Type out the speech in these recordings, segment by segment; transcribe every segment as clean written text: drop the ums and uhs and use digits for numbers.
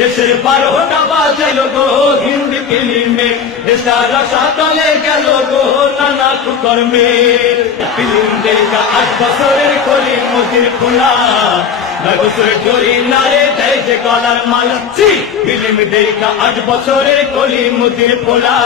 দেশের 12টা বাজল গো হিন্দি ফিল্মে, দেশটা রসাতলে গেল গো নানা কুকর্মে। ফিল্ম দেখা 8 বছরের কলি মতির খোলা, 9 বছরের জড়ি নারে দেয় যে গলার মালা। ফিল্ম দেখা 8 বছরের কলি মতির খোলা,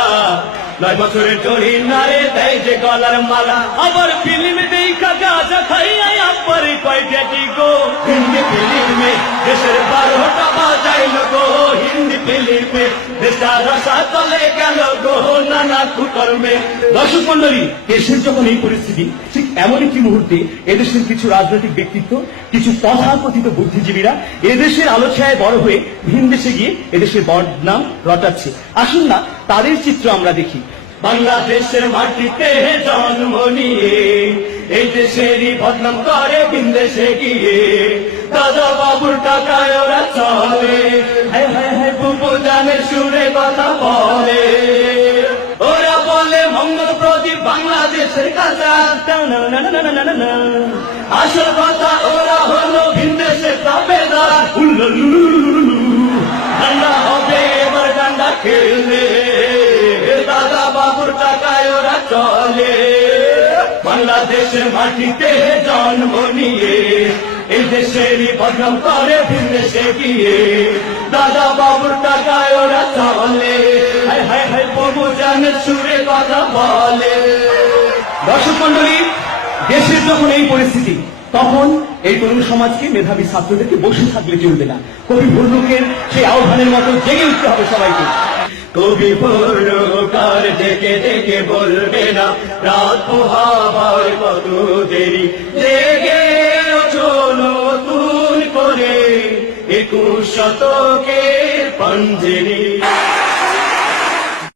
9 বছরের জড়ি নারে দেয় যে গলার মালা। আবার ফিল্ম দেখা গাঁজা খাইয়া আব্বারে কয় ড্যাডি গো। হিন্দি ফিল্মে দেশের 12টা বাজাইল গো হিন্দি ফিল্মে, দেশটা রসাতলে গেল গো নানা কুকর্মে। দর্শক মন্ডলী, দেশের যখন এই পরিস্থিতি, ঠিক এমন একটি মুহূর্তে এদেশের কিছু রাজনৈতিক ব্যক্তিত্ব, কিছু তথাকথিত বুদ্ধিজীবীরা এদেশের আলোচনায় বড় হয়ে ভিন দেশে গিয়ে এদেশের বদনাম রটাচ্ছে। আসুন না তাদের চিত্র আমরা দেখি। বাংলাদেশের মাটিতে জন্ম নিয়ে এই দেশেরই বদনাম করে ভিন দেশে গিয়ে, দাদা বাবুর টাকায় ওরা চলে, হায় হায় হায় বুবু জানের সুরে কথা বলে। ওরা বলে মঙ্গল প্রদীপ বাংলাদেশের কাজা, আসল কথা ওরা হলো ভিন দেশের তাবেদার। ঠান্ডা হবে এবার ডান্ডা খেলে, দাদা বাবুর টাকায় ওরা চলে। বাংলাদেশের মাটিতে জন্ম নিয়ে এই দেশেরই বদনাম করে ভিন দেশে গিয়ে, দাদা বাবুর টাকায় ওরা চলে, হায় হায় হায় প্রভু জানের সুরে কথা বলে। দর্শক মন্ডলী, দেশের যখন এই পরিস্থিতি, তখন এই তরুণ সমাজকে, মেধাবী ছাত্রদেরকে বসে থাকলে চলবে না। কবি ভুল্লুকের সেই আহ্বানের মতো জেগে উঠতে হবে সবাইকে। কবি ভুল্লুকার ডেকে ডেকে বলবে না রাত পোহাবার কত দেরি, জেগে ওঠো নতুন করে 21 শতকের পাঞ্জেরি।